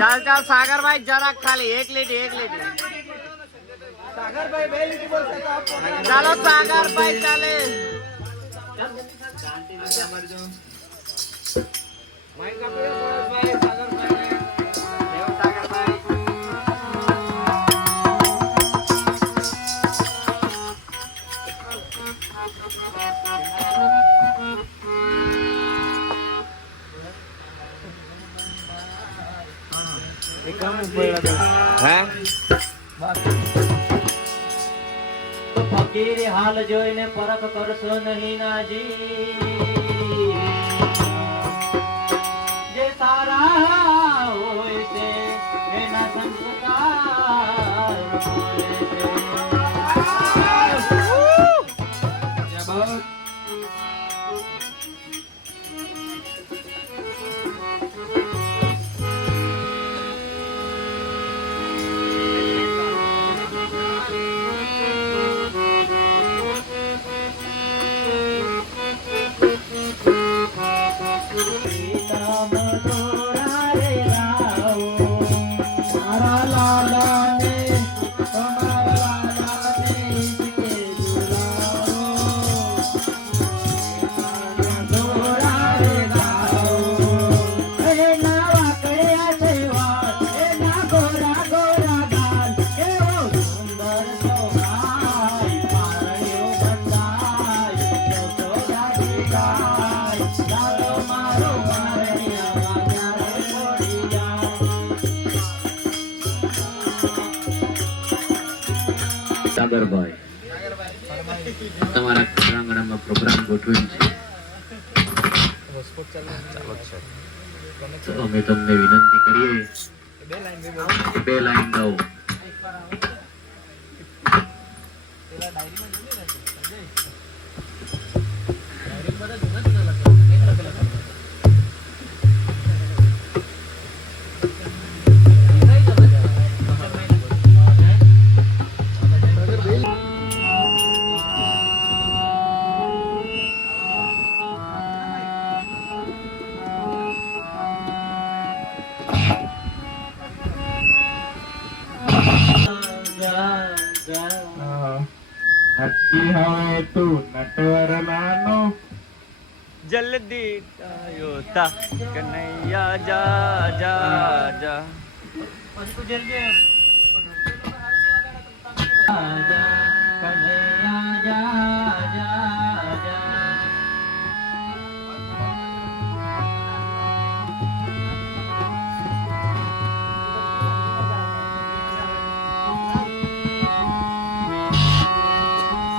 ચાલ ચાલ સાગરભાઈ જરાક ખાલી એક લીટી સાગરભાઈ 2 લીટી બોલશે તો ચાલો સાગરભાઈ ચાલે માઈક આપો ભાઈ સાગરભાઈ દેવ સાગરભાઈ તો ફકીર હાલ જોઈને પરખ કરશો નહીં નાજી જે સારા હોય છે એના સંસ્કાર હોય છે લાલા ને તમારા સાગરભાઈ તમારા પ્રાંગણમાં પ્રોગ્રામ ગોઠવેલ છે તો અમે તમને વિનંતી કરીએ કે 2 લાઈન ગાઓ. હકી હવે તું નટવર નાનો જલ્દી આયો તા કનૈયા જા જા જા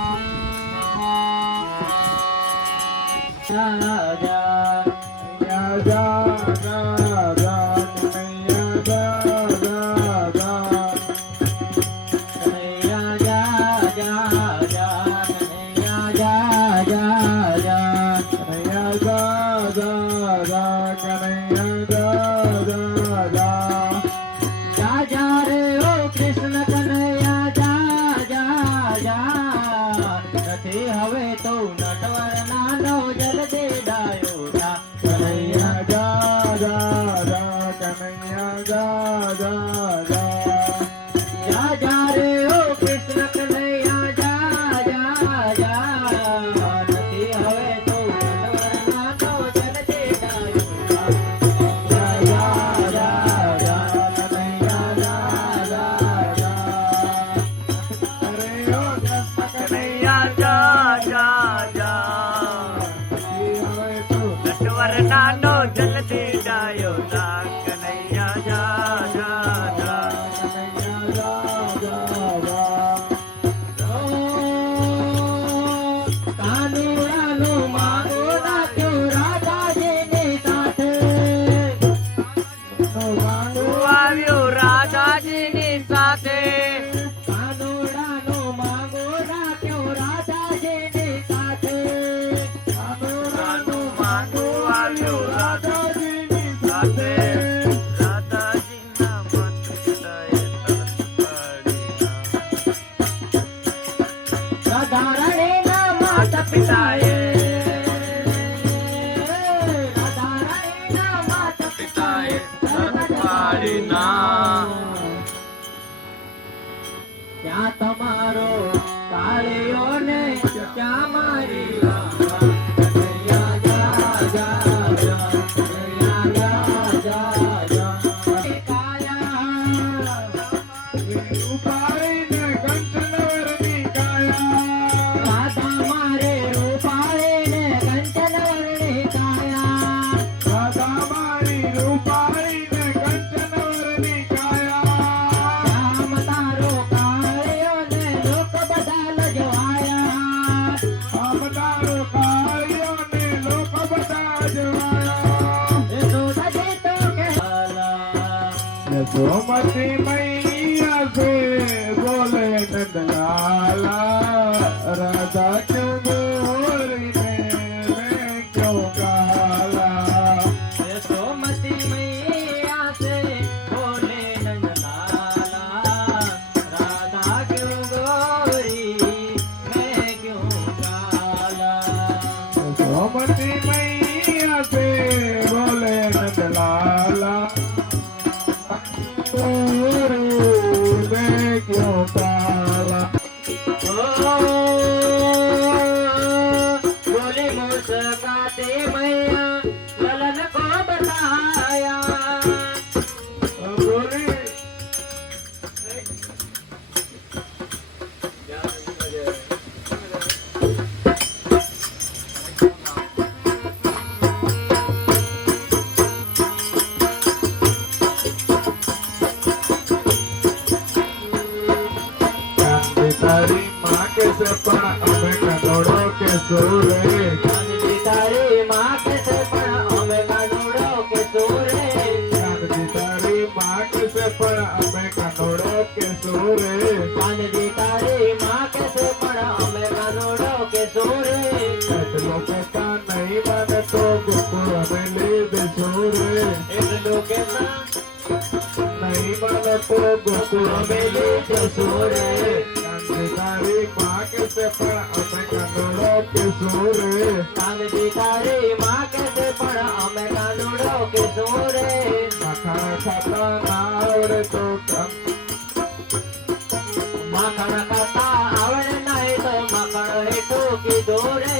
હવે તો નટવર નાનો જલ્દી ડાયો જા કનૈયા જા જા જા કનૈયા જા જા જા જા રે ઓ કૃષ્ણ કનૈયા જા જા જા નથી હવે તો નટવર નાનો જલ્દી ડાયો જા જા જા જા કનૈયા જા જા જા અરે ઓ કૃષ્ણ કનૈયા જા જા જા નટવર નાનો જલ્દી ડાયો જા કનૈયા જા જા જા કાનુડાનો મારો રાખ્યો રાધાજીની સાથે આવ્યો રાધાજીની સાથે કાનુડાનો માગો રાખ્યો રાધાજીની સાથે કાનુડાનો માગો આવ્યો રાધાજીની સાથે રાધાજીના માતા પિતાએ રાધારાણીના માતા પિતાએ ત્યાં તમારો કાળિયો ને ત્યાં મારી કનૈયા જા જા જા કનૈયા જા જા જા કાયા ઉપાડીને કંચનવરની કાયા રાધા મારે રૂપાળીને કંચનવર્ણી કાયા રાધા મારી રૂપાળીને કંચનવરની કાયા રામ તારો કાળિયો ને લોક બધા લજવાયા અવતારો કાળિયો ને લોક બધા જવાયા યશોદાજી તો કહેલા યશોમતી મૈયા સે બોલે નંદલાલા રાધા ક્यों गोरी ने मैं क्यों काला यशोमती मैया से बोले नंदलाला राधा क्यों गोरी मैं क्यों काला યશોમતી મૈયા સે બોલે નંદલાલા गोरी मैं क्यों काला ओ છે પણ અમે કનોડો કે સોરે કાનજી તારી માં કે છે પણ અમે કાનુડો કે સોરે કાનજી તારી માં કે છે પણ અમે કનોડો કે સોરે કાનજી તારી માં કે છે પણ અમે કાનુડો કે સોરે એટલો કહેતા નહીં મને તો ગોકુળ અમે લીધે સોરે એટલું કેતા નહીં મને તો ગોકુળ અમે લીધે સોરે કાનજી તારી માં કે છે પણ અમે કનોડો કે સોરે કાનજી તારી માં કે છે પણ અમે કાનુડો કે સોરે માખણ ખાતા ના આવડે તો માખણ ખાતા આવડે નહીં તો માખણ હેઠું કીધું રે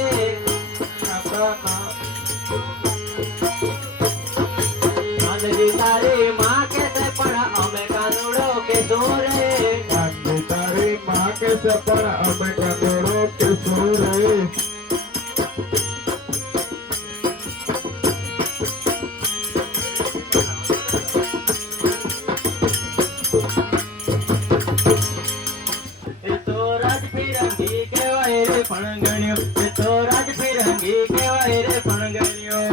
ખાતા ના કાનજી તારી માં કે છે પણ અમે કાનુડો કે સોરે કાનજી તારી માં કે છે પણ અમે કનોડો કે સોરે એ તો રાજફિરંગી કહેવાય રે ફણગણ્યો એ તો રાજફિરંગી કહેવાય રે ફણગણ્યો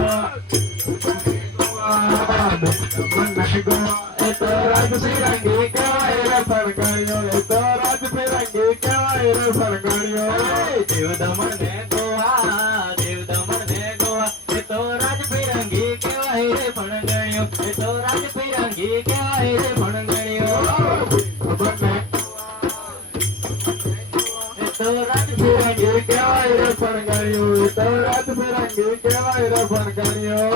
એ તો રાજફિરંગી કહેવાય રે ફરગણ્યો એ તો રાજફિરંગી કહેવાય રે ફરગણ્યો દેવ દમણ ને ગોવા દેવ દમણ ને ગોવા એ તો રાજફિરંગી કહેવાય રે ફણગણ્યો એ તો રાજફિરંગી કહેવાય રે ફણગણ્યો એ તો રાજફિરંગી કહેવાય રે ફરગણ્યો એ તો રાજફિરંગી કહેવાય રે ફરગણ્યો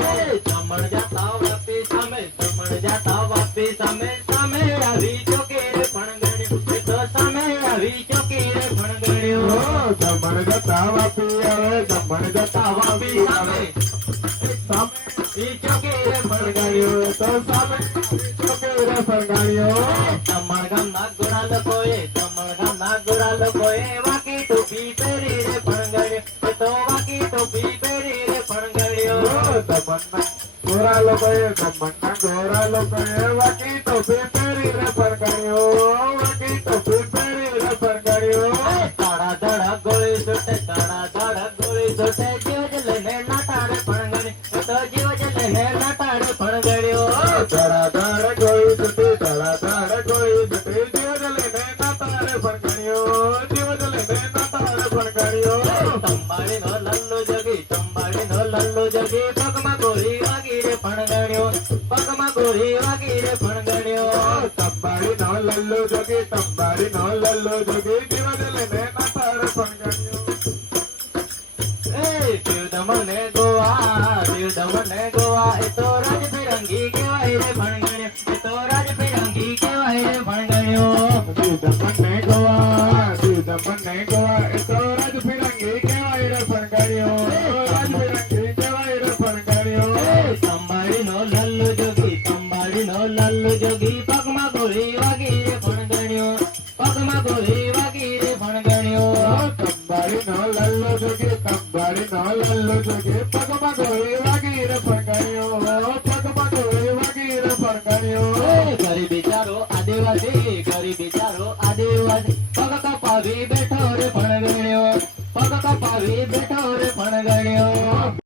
દમણ જાતા વાપી સામે દમણ જાતા વાપી સામે સામે આવી ચોકે રે ફણગણ્યો એ તો સામે આવી ચોકે રે ફણગણ્યો દમણ જતા વાપી આવે દમણ જતા વાપી આવે સામે ઈ ચોકે રે ફરગણ્યો એ તો સામે ચોકે રે ફરગણ્યો દમણ ગામના ગોરા લોકોએ દમણ ગામના ગોરા લોકોએ વાકી ટોપી પહેરી રે ફણગણ્યો એ તો વાકી ટોપી પહેરી રે ફણગણ્યો દમણના ગોરા લોકોએ વાકી ટોપી પહેરી રે ફરગણ્યો વાકી ટોપી પહેરી રે ફરગણ્યો તાળા તાળા ગોળી છૂટે તાળા તાળા ગોળી છૂટે જીવ જ લઈને નાટાડે ફણગણ્યો એ તો જીવ જ લઈને નાટાડે ફણગણ્યો ધડા ધડ ગોળી છૂટી ધડા ધડ ગોળી છૂટી જીવ જ લઈને નાતાડે ફરગણ્યો જીવ જ લઈને નાતાડે ફરગણ્યો તંબાડીનો લલ્લો જગી તંબાડીનો લલ્લો જગી પગમાં ગોળી વાગી રે ફણગણ્યો પગમાં ગોળી વાગી રે ફણગણ્યો તંબાડી નો લલ્લો જોગી તંબાડી નો લલ્લો જોગી જીવ જ લઈને નાતાડે ફરગણ્યો એ દેવ દમણ ને ગોવા દેવ દમણ ને ગોવા એ તો રાજફિરંગી કહેવાય રે ફણગણ્યો એ તો રાજફિરંગી કહેવાય રે ફણગણ્યો દીવ દમણ ને ગોવા દીવ દમણ ને ગોવા એ તો રાજફિરંગી કહેવાય રે ફરગણ્યો રાજફિરંગી કહેવાય રે ફરગણ્યો તંબાડીનો લલ્લો જોગી તંબાડીનો લલ્લો જોગી પગમાં ગોળી વાગી રે ફણગણ્યો પગમાં ગોળી વાગી રે ફણગણ્યો તંબાડી નો લલ્લો જોગી તંબાડી નો લલ્લો જોગી પગમાં ગોળી વાગી રે ફરગણ્યો પગમાં ગોળી વાગી રે ફરગણ્યો ગરીબ બિચારો આદિવાસી ગરીબ બિચારો